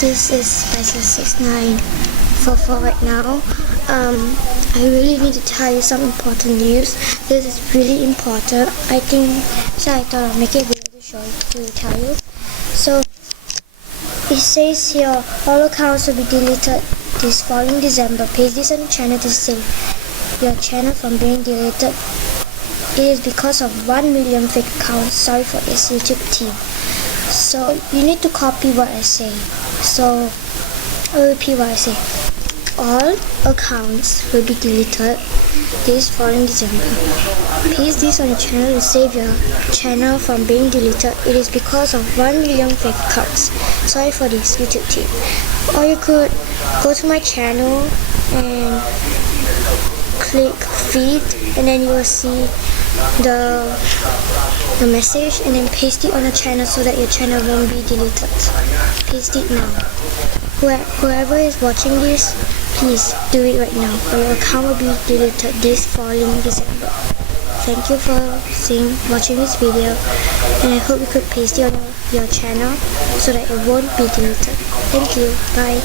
this is Spicer6944 right now. I really need to tell you some important news. This is really important, I think, so I thought I'll make a video to show you, to tell you. So it says here, all accounts will be deleted this following December. Paste this on the channel to save your channel from being deleted. It is because of 1 million fake accounts. Sorry for this, YouTube team. So you need to copy what I say. So I'll repeat what I say. All accounts will be deleted this following December. Paste this on your channel to save your channel from being deleted. It is because of 1 million fake accounts. Sorry for this, YouTube team. Or you could go to my channel and click feed, and then you will see the message, and then paste it on the channel so that your channel won't be deleted. Paste it now. Whoever is watching this, please do it right now, or your account will be deleted this following December. Thank you for watching this video, and I hope you could paste it on your channel so that it won't be deleted. Thank you. Bye.